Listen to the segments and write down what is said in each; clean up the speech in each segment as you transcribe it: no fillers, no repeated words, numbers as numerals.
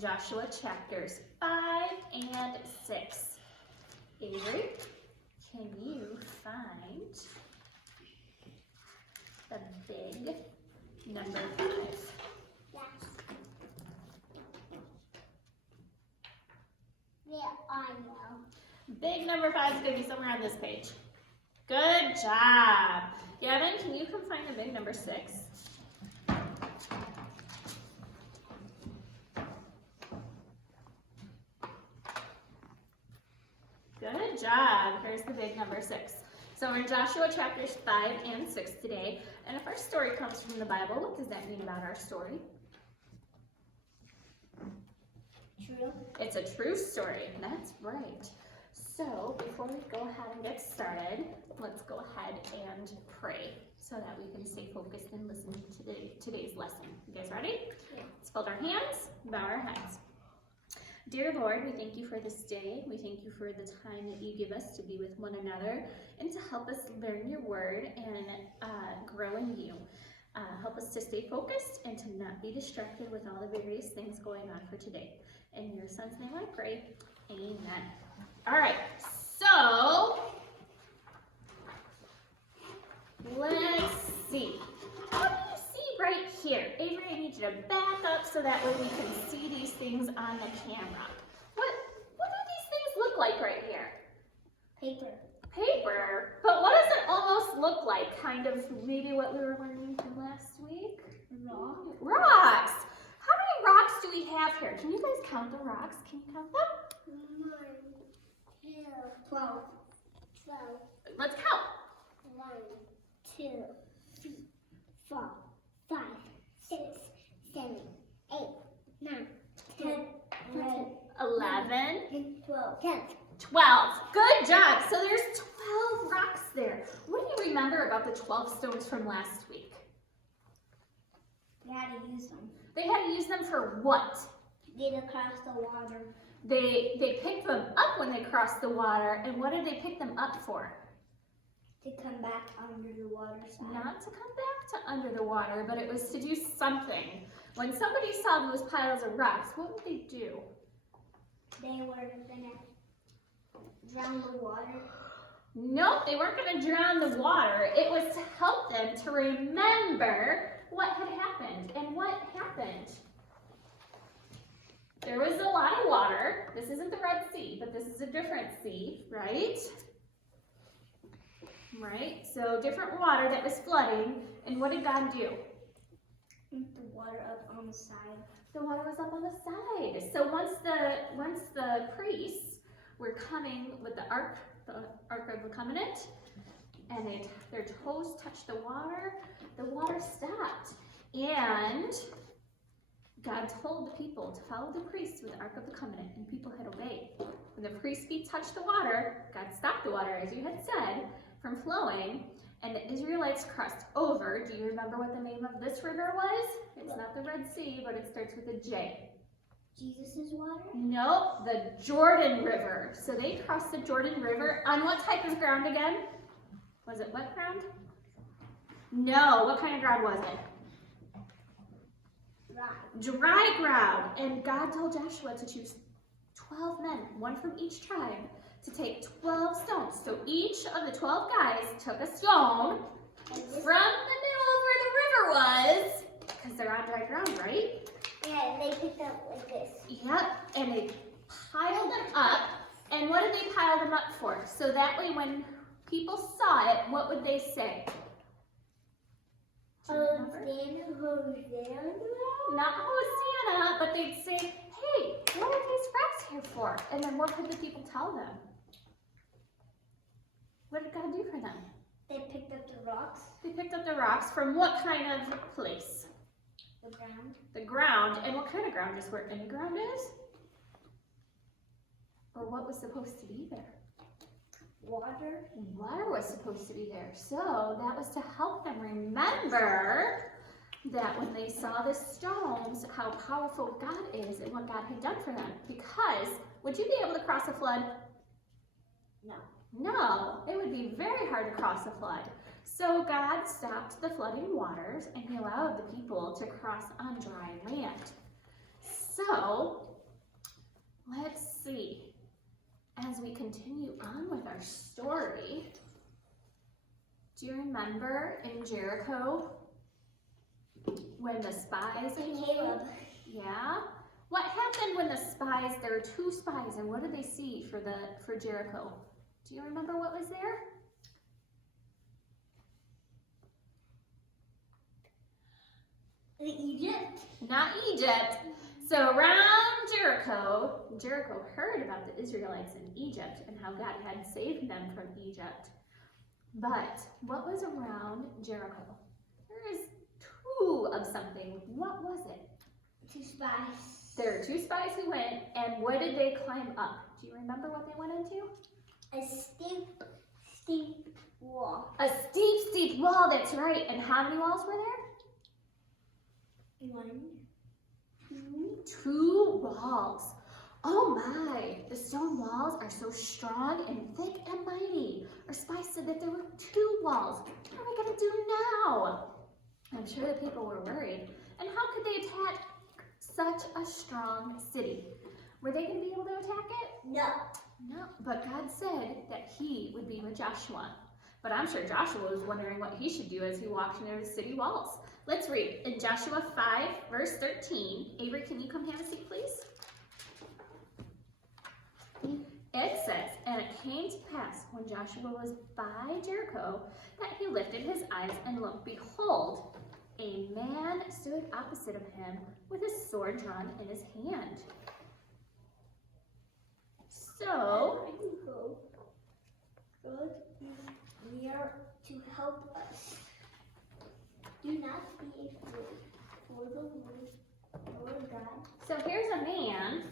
Joshua chapters 5 and 6. Avery, can you find the big number 5? Yes. Yeah, I know. Big number 5 is going to be somewhere on this page. Good job. Gavin, can you come find the big number 6? Good job. Here's the big number 6. So we're in Joshua chapters 5 and 6 today. And if our story comes from the Bible, what does that mean about our story? True. It's a true story. That's right. So before we go ahead and get started, let's go ahead and pray so that we can stay focused and listen to today's lesson. You guys ready? Yeah. Let's fold our hands, bow our heads. Dear Lord, we thank you for this day. We thank you for the time that you give us to be with one another and to help us learn your word and grow in you. Help us to stay focused and to not be distracted with all the various things going on for today. In your son's name I pray, amen. All right, so let's see. What do you see right here? Avery, I need you to back up so that way we can see these things on the camera. What do these things look like right here? Paper. Paper? But what does it almost look like? Kind of maybe what we were learning from last week? Rocks. How many rocks do we have here? Can you guys count the rocks? Can you count them? 1, 2, 12. Let's count. 1, 2, 3, 4, 5, 6, 7, 8, 9, 10, 11, 11. 12. 10. 12. Good job. So there's 12 rocks there. What do you remember about the 12 stones from last week? You had to use them. They had to use them for what? Get across the water. They picked them up when they crossed the water, and what did they pick them up for? To come back under the water side. Not to come back to under the water, but it was to do something. When somebody saw those piles of rocks, what would they do? They were going to drown the water. Nope, they weren't going to drown the water. It was to help them to remember what had happened. And what happened? There was a lot of water. This isn't the Red Sea, but this is a different sea, right? Right? So different water that was flooding. And what did God do? Put the water up on the side. The water was up on the side. So once the priests were coming with the Ark of the Covenant, and their toes touched the water stopped. And God told the people to follow the priests with the Ark of the Covenant, and people had obeyed. When the priest's feet touched the water, God stopped the water, as you had said, from flowing, and the Israelites crossed over. Do you remember what the name of this river was? It's not the Red Sea, but it starts with a J. Jesus' water? Nope, the Jordan River. So they crossed the Jordan River on what type of ground again? Was it wet ground? No, what kind of ground was it? Dry ground. And God told Joshua to choose 12 men, one from each tribe, to take 12 stones. So each of the 12 guys took a stone from the middle of where the river was, because they're on dry ground, right? Yeah, and they picked up like this. Yep, and they piled them up. And what did they pile them up for? So that way when people saw it, what would they say? Hosanna. Not Hosanna, but they'd say, hey, what are these rocks here for? And then what could the people tell them? What did God do for them? They picked up the rocks. They picked up the rocks from what kind of place? The ground. The ground. And what kind of ground? Just where any ground is? Or what was supposed to be there? Water. Water was supposed to be there. So that was to help them remember that when they saw the stones, how powerful God is and what God had done for them. Because, would you be able to cross a flood? No. No, it would be very hard to cross a flood. So God stopped the flooding waters and he allowed the people to cross on dry land. So as we continue on with our story, do you remember in Jericho when the spies came? Caleb. Yeah. What happened when the spies, there were 2 spies, and what did they see for Jericho? Do you remember what was there? Egypt. Not Egypt. So around Jericho, Jericho heard about the Israelites in Egypt and how God had saved them from Egypt. But what was around Jericho? There is 2 of something. What was it? 2 spies. There were 2 spies who went, and what did they climb up? Do you remember what they went into? A steep wall. A steep wall, that's right. And how many walls were there? 1, 2 walls. Oh my, the stone walls are so strong and thick and mighty. Our spies said that there were 2 walls. What are we gonna do now? I'm sure the people were worried. And how could they attack such a strong city? Were they gonna be able to attack it? No. No, but God said that he would be with Joshua. But I'm sure Joshua was wondering what he should do as he walked near the city walls. Let's read in Joshua 5, verse 13. Avery, can you come have a seat, please? It says, and it came to pass when Joshua was by Jericho that he lifted his eyes and looked, behold, a man stood opposite of him with a sword drawn in his hand. So, God is near to help us. Do not be afraid, for the Lord God. so here's a man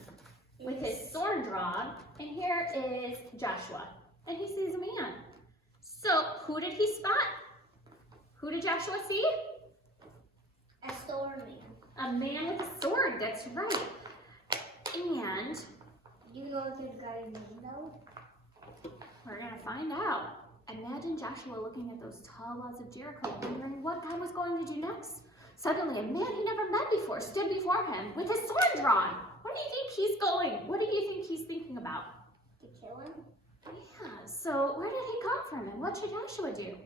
with his sword drawn, and here is Joshua, and he sees a man. So, who did he spot? Who did Joshua see? A sword man. A man with a sword, that's right. And Do you know this guy's name though? we're gonna find out. Imagine Joshua looking at those tall walls of Jericho, wondering what God was going to do next. Suddenly, a man he never met before stood before him with his sword drawn. Where do you think he's going? What do you think he's thinking about? To kill him? Yeah, so where did he come from and what should Joshua do?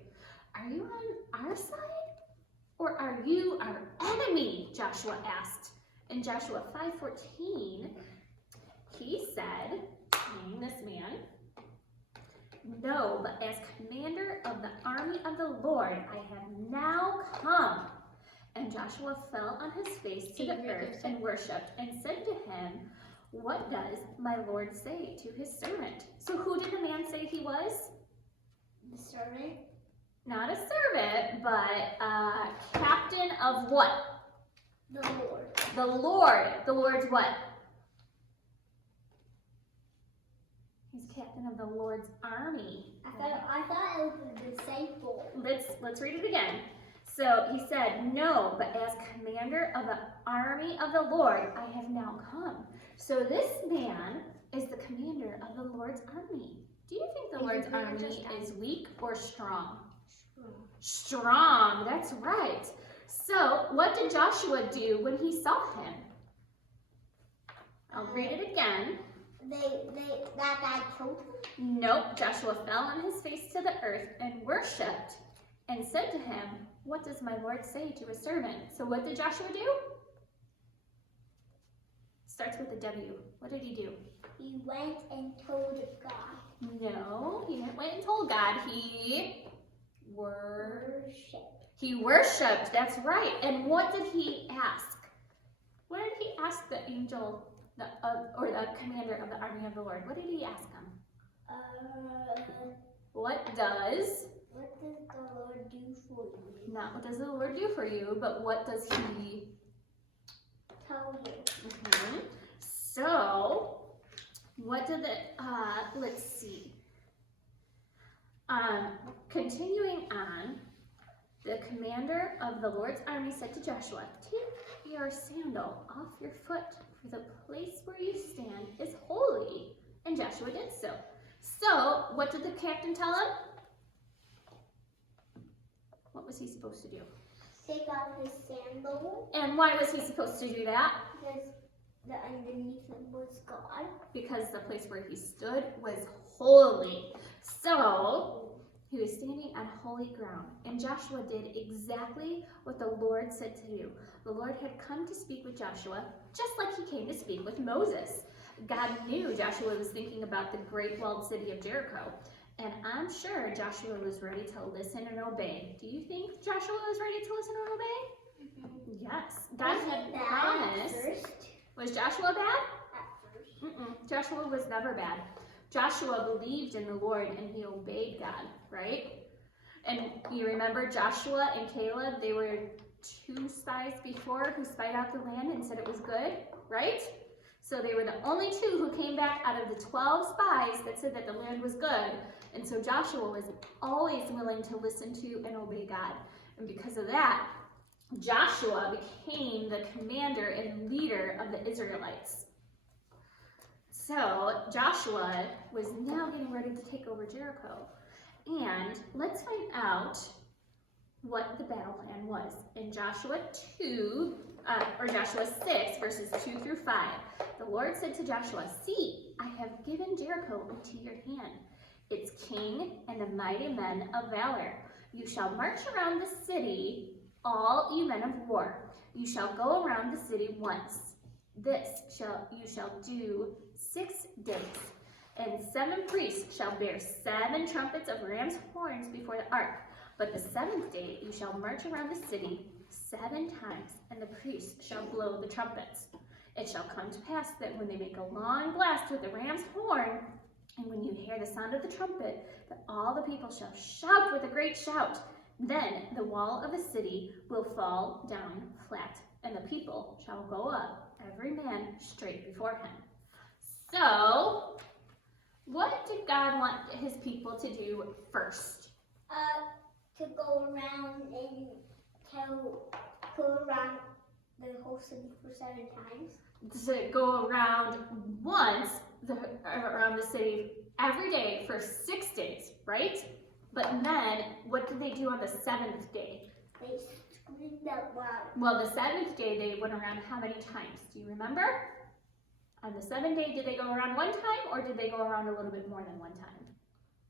Are you on our side or are you our enemy? Joshua asked. In Joshua 5:14, he said, meaning this man, no, but as commander of the army of the Lord, I have now come. And Joshua fell on his face to the earth and worshipped and said to him, what does my Lord say to his servant? So who did the man say he was? The servant? Not a servant, but captain of what? The Lord. The Lord. The Lord's what? He's captain of the Lord's army. I thought it was a disciple. Let's read it again. So he said, no, but as commander of the army of the Lord, I have now come. So this man is the commander of the Lord's army. Do you think the Lord's army is weak or strong? Strong, that's right. So what did Joshua do when he saw him? I'll read it again. That guy killed him? Nope, Joshua fell on his face to the earth and worshipped and said to him, what does my Lord say to his servant? So what did Joshua do? Starts with a W. What did he do? He went and told God. No, he didn't went and told God. He Worship. He worshipped, that's right. And what did he ask? What did he ask the angel, or the commander of the army of the Lord? What did he ask him? What does the Lord do for you? Not what does the Lord do for you, but what does he Tell you. So, what did the, let's see. Continuing on, the commander of the Lord's army said to Joshua, take your sandal off your foot, for the place where you stand is holy. And Joshua did so. So, what did the captain tell him? What was he supposed to do? Take off his sandal. And why was he supposed to do that? Because the underneath him was God. Because the place where he stood was holy. So he was standing on holy ground. And Joshua did exactly what the Lord said to do. The Lord had come to speak with Joshua, just like he came to speak with Moses. God knew Joshua was thinking about the great walled city of Jericho. And I'm sure Joshua was ready to listen and obey. Do you think Joshua was ready to listen and obey? Yes. God had promised. Was Joshua bad? Joshua was never bad. Joshua believed in the Lord and he obeyed God, right? And you remember Joshua and Caleb, they were 2 spies before who spied out the land and said it was good, right? So they were the only 2 who came back out of the 12 spies that said that the land was good. And so Joshua was always willing to listen to and obey God. And because of that, Joshua became the commander and leader of the Israelites. So Joshua was now getting ready to take over Jericho. And let's find out what the battle plan was. In Joshua 6, verses 2 through 5, the Lord said to Joshua, "See, I have given Jericho into your hand, its king and the mighty men of valor. You shall march around the city, all you men of war. You shall go around the city once. You shall do 6 days. And 7 priests shall bear 7 trumpets of ram's horns before the ark. But the 7th day you shall march around the city 7 times, and the priests shall blow the trumpets. It shall come to pass that when they make a long blast with the ram's horn, and when you hear the sound of the trumpet, that all the people shall shout with a great shout. Then the wall of the city will fall down flat, and the people shall go up, every man straight before him." So, what did God want his people to do first? To go around and go around the whole city for 7 times. To go around once around the city every day for 6 days, right? But then, what did they do on the 7th day? They screamed out loud. Well, the 7th day they went around how many times? Do you remember? On the 7th day, did they go around 1 time, or did they go around a little bit more than 1 time?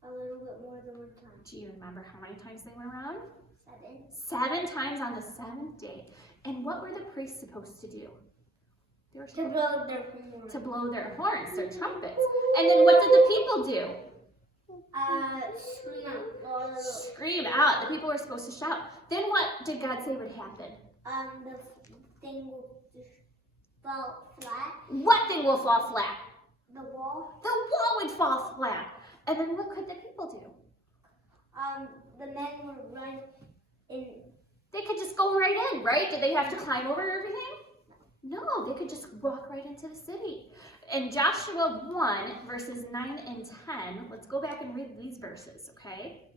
A little bit more than 1 time. Do you remember how many times they went around? 7. 7 times on the 7th day. And what were the priests supposed to do? They were To blow their horns. To blow their horns, their trumpets. And then what did the people do? Scream out. Scream out. The people were supposed to shout. Then what did God say would happen? The thing will just fall flat. What thing will fall flat? The wall. The wall would fall flat. And then what could the people do? The men would run in. They could just go right in, right? Did they have to climb over everything? No, they could just walk right into the city. In Joshua 1, verses 9 and 10, let's go back and read these verses, okay?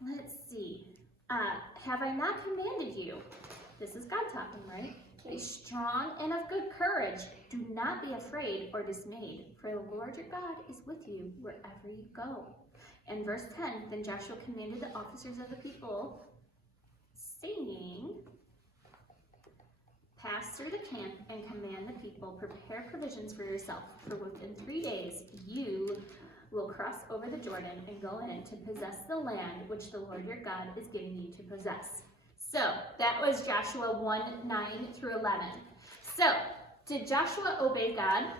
Let's see. Have I not commanded you? This is God talking, right? Be strong and of good courage. Do not be afraid or dismayed, for the Lord your God is with you wherever you go. And verse 10, then Joshua commanded the officers of the people, saying, pass through the camp and command the people, prepare provisions for yourself, for within 3 days you will cross over the Jordan and go in to possess the land which the Lord your God is giving you to possess. So that was Joshua 1, 9 through 11. So did Joshua obey God?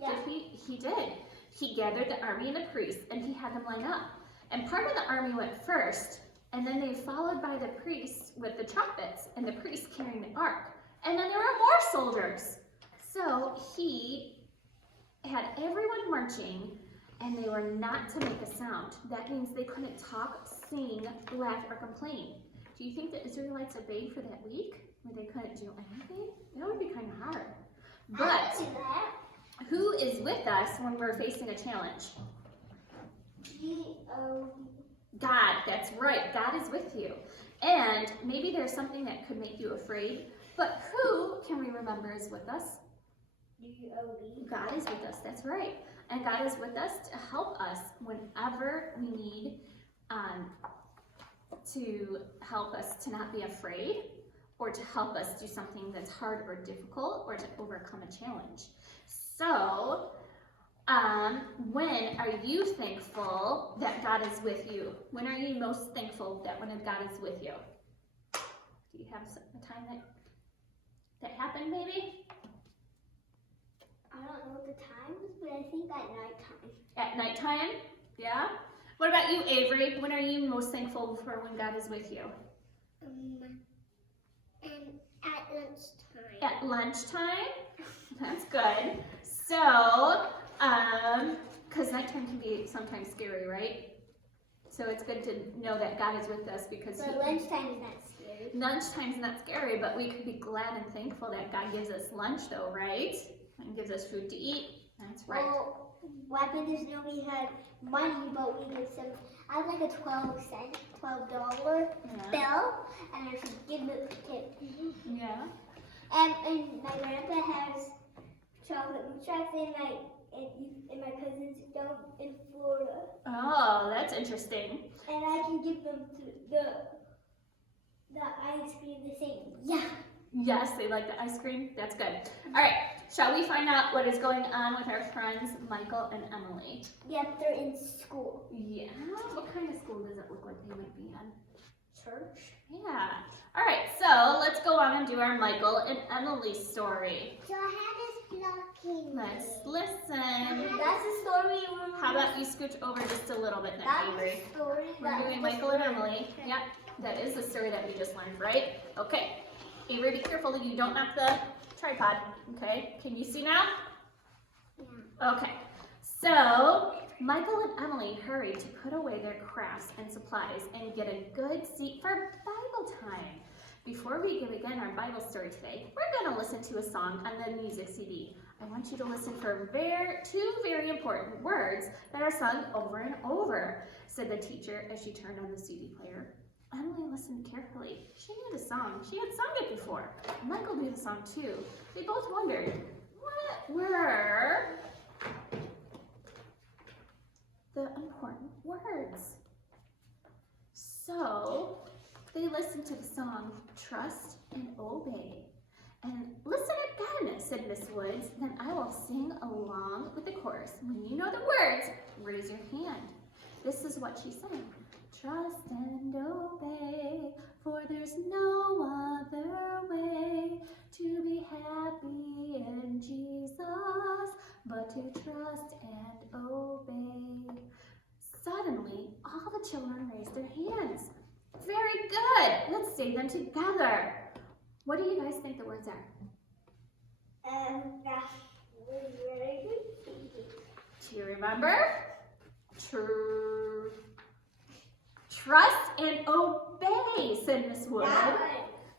Yeah. He did. He gathered the army and the priests, and he had them line up. And part of the army went first, and then they followed by the priests with the trumpets, and the priests carrying the ark. And then there were more soldiers. So he had everyone marching, and they were not to make a sound. That means they couldn't talk, sing, laugh, or complain. Do you think the Israelites obeyed for that week, where they couldn't do anything? That would be kind of hard. But who is with us when we're facing a challenge? God, that's right. God is with you. And maybe there's something that could make you afraid, but who can we remember is with us? God is with us, that's right. And God is with us to help us whenever we need to help us to not be afraid, or to help us do something that's hard or difficult, or to overcome a challenge. So, when are you thankful that God is with you? When are you most thankful that when God is with you? Do you have a time that happened maybe? I don't know the times, but I think at nighttime. At nighttime? Yeah? What about you, Avery? When are you most thankful for when God is with you? And at lunchtime. At lunchtime? That's good. So, because nighttime can be sometimes scary, right? So it's good to know that God is with us because But lunchtime is not scary. Lunchtime's not scary, but we can be glad and thankful that God gives us lunch though, right? And gives us food to eat. That's right. Well, what happened is nobody had money, but we did some. I had like a $12 Yeah. bill, and I should give it a tip. Yeah. And my grandpa has chocolate milkshakes, and my cousins don't in Florida, Oh, that's interesting. and I can give them the ice cream. They say, yeah. Yes, they like the ice cream. That's good. All right. Shall we find out what is going on with our friends Michael and Emily? Yep, they're in school. Yeah. What kind of school does it look like they might be in? Church. Yeah. All right. So let's go on and do our Michael and Emily story. So I had this blocking. Let's listen. That's the story. How about you scooch over just a little bit then, That's Avery? the story. We're doing Michael and Emily. Yep. That is the story that we just learned, right? Okay. Avery, be careful that you don't knock the tripod. Okay. Can you see now? Yeah. Okay. So Michael and Emily hurried to put away their crafts and supplies and get a good seat for Bible time. Before we begin our Bible story today, we're going to listen to a song on the music CD. I want you to listen for two very important words that are sung over and over, said the teacher as she turned on the CD player. Emily listened carefully. She knew the song. She had sung it before. Michael knew the song too. They both wondered, what were the important words? So they listened to the song, Trust and Obey. And listen again, said Miss Woods, then I will sing along with the chorus. When you know the words, raise your hand. This is what she sang. Trust and obey, for there's no other way to be happy in Jesus, but to trust and obey. Suddenly, all the children raised their hands. Very good. Let's say them together. What do you guys think the words are? Do you remember? Trust and obey, said Miss Wood.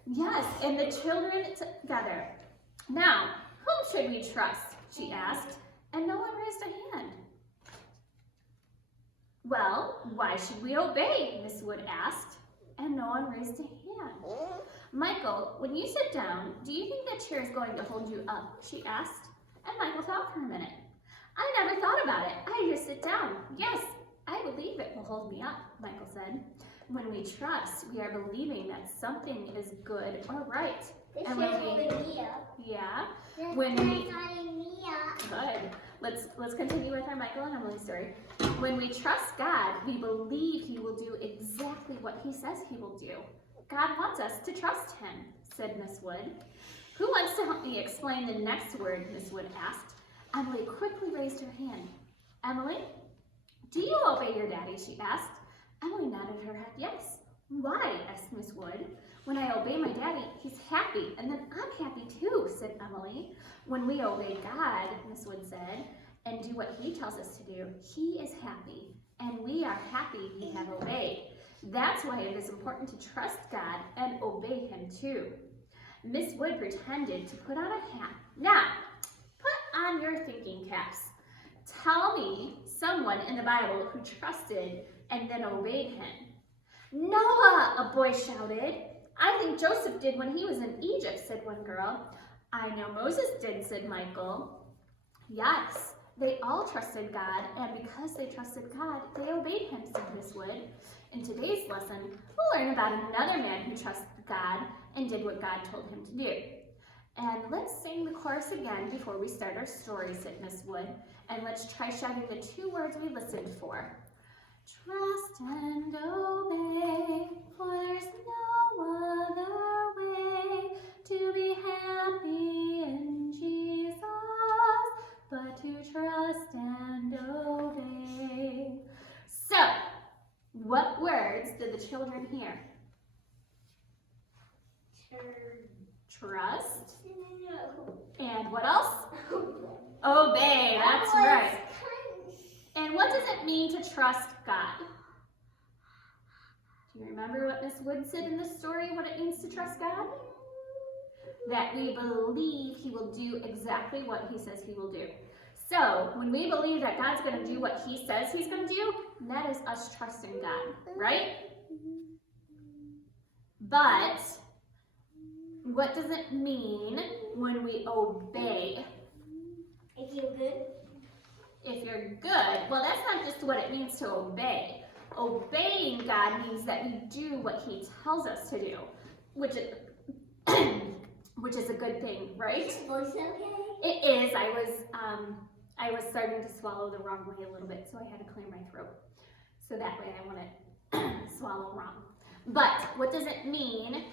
Yes, and the children together. Now, whom should we trust? She asked, and no one raised a hand. Well, why should we obey? Miss Wood asked, and no one raised a hand. Michael, when you sit down, do you think that chair is going to hold you up? She asked, and Michael thought for a minute. I never thought about it. I just sit down. Yes, I believe it will hold me up, Michael said. When we trust, we are believing that something is good or right. This And chair's when we- holding me up. Yeah, This when we- chair's holding me up. good. Let's continue with our Michael and Emily story. When we trust God, we believe He will do exactly what He says He will do. God wants us to trust Him, said Miss Wood. Who wants to help me explain the next word? Miss Wood asked. Emily quickly raised her hand. Emily, do you obey your daddy? She asked. Emily nodded her head yes. Why? asked Miss Wood. When I obey my daddy, he's happy, and then I'm happy too, said Emily. When we obey God, Miss Wood said, and do what He tells us to do, He is happy, and we are happy we have obeyed. That's why it is important to trust God and obey Him too. Miss Wood pretended to put on a hat. Now, put on your thinking caps. Tell me someone in the Bible who trusted and then obeyed Him. Noah, a boy shouted. I think Joseph did when he was in Egypt, said one girl. I know Moses did, said Michael. Yes, they all trusted God, and because they trusted God, they obeyed him, said Miss Wood. In today's lesson, we'll learn about another man who trusted God and did what God told him to do. And let's sing the chorus again before we start our story, said Miss Wood. And let's try shouting the 2 words we listened for. Trust and obey, for there's no other way to be happy in Jesus, but to trust and obey. So, what words did the children hear? Trust. And what else? Obey, that's right. And what does it mean to trust God? Do you remember what Miss Wood said in this story, what it means to trust God? That we believe he will do exactly what he says he will do. So, when we believe that God's going to do what he says he's going to do, that is us trusting God, right? But, what does it mean when we obey? If you're good. If you're good, well, that's not just what it means to obey. Obeying God means that we do what he tells us to do, which is, which is a good thing, right? Is your voice okay? It is. I was starting to swallow the wrong way a little bit, so I had to clear my throat. So that way I wouldn't swallow wrong. But what does it mean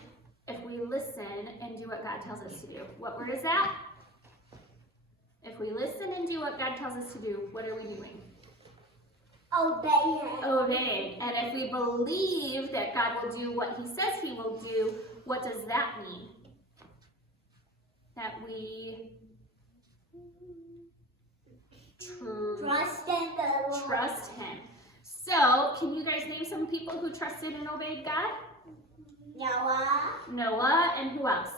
if we listen and do what God tells us to do? What word is that? If we listen and do what God tells us to do, what are we doing? Obeying. Obeying. And if we believe that God will do what he says he will do, what does that mean? That we trust him. So, can you guys name some people who trusted and obeyed God? Noah, and who else?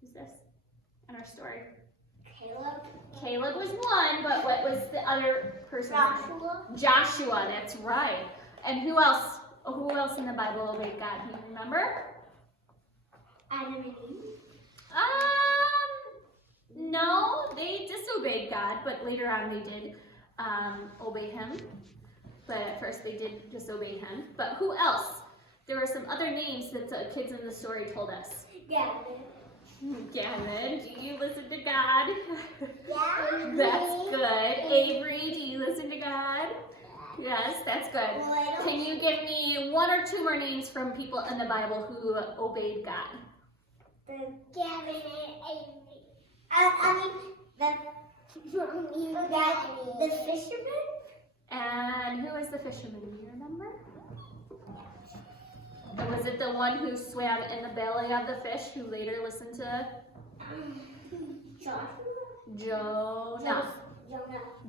Who's this in our story? Caleb was one, but what was the other person? Joshua, that's right. And who else? Who else in the Bible obeyed God? Do you remember? Adam and Eve. No, they disobeyed God, but later on they did obey him. But at first they did disobey him. But who else? There were some other names that the kids in the story told us. Gavin, do you listen to God? Yeah. That's good. Avery, do you listen to God? Yes, that's good. Can you give me 1 or 2 more names from people in the Bible who obeyed God? Gavin and Avery. The fisherman? And who was the fisherman? Do you remember? Or was it the one who swam in the belly of the fish who later listened to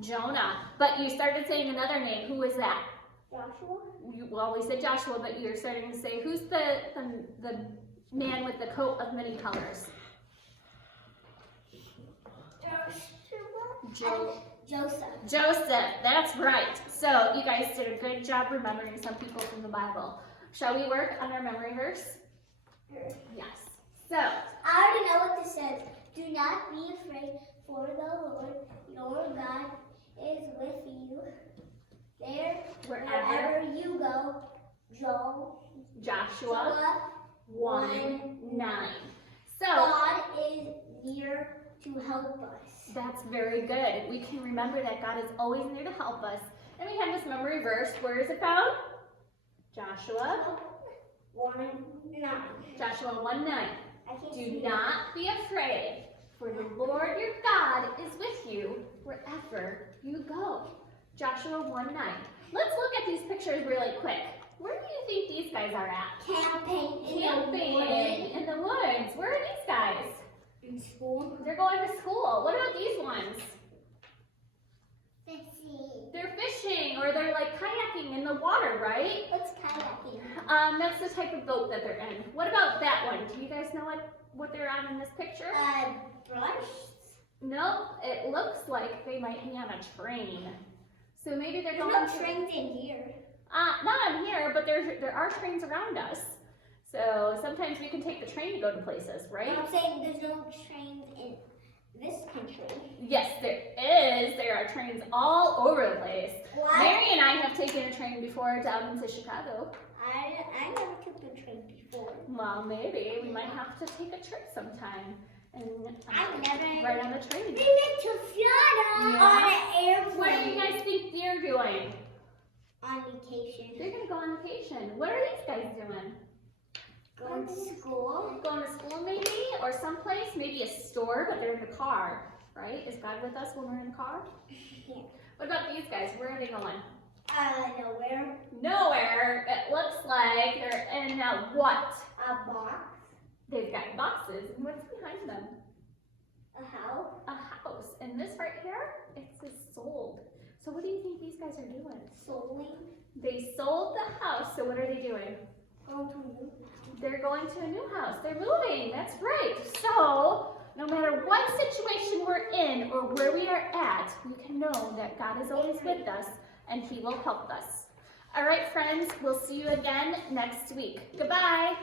Jonah. But you started saying another name. Who was that? Joshua. Well, we said Joshua, but you're starting to say, who's the man with the coat of many colors? Joseph, that's right. So you guys did a good job remembering some people from the Bible. Shall we work on our memory verse? Yes. So, I already know what this says. Do not be afraid, for the Lord your God is with you. There, wherever you go. Joshua 1:9. So, God is near to help us. That's very good. We can remember that God is always near to help us. And we have this memory verse. Where is it found? Joshua 1:9. Joshua 1:9. Do not be afraid, for the Lord your God is with you wherever you go. Joshua 1:9. Let's look at these pictures really quick. Where do you think these guys are at? Camping in the woods. Where are these guys? In school. They're going to school. What about these ones? Fishing. They're fishing, or they're like kayaking in the water, right? What's kayaking? That's the type of boat that they're in. What about that one? Do you guys know what they're on in this picture? Brush. No, it looks like they might be on a train. So maybe they're There's going no trains in here. not on here, but there are trains around us. So sometimes we can take the train to go to places, right? I'm saying there's no trains this country. Yes, there is. There are trains all over the place. Why? Mary and I have taken a train before down into Chicago. I never took the train before. Well, maybe. We might have to take a trip sometime. And I never. right on the train. We went to Florida Yeah. on an airplane. What do you guys think they're doing? On vacation. They're going to go on vacation. What are these guys doing? Going to school. Going to school maybe? Or someplace? Maybe a store, but they're in the car. Right? Is God with us when we're in the car? Yeah. What about these guys? Where are they going? Nowhere. Nowhere. It looks like they're in a what? A box. They've got boxes. And what's behind them? A house. A house. And this right here, it says sold. So what do you think these guys are doing? Soling. They sold the house. So what are they doing? Going to a new house. They're going to a new house. They're moving. That's right. So no matter what situation we're in or where we are at, we can know that God is always with us and He will help us. All right, friends, we'll see you again next week. Goodbye.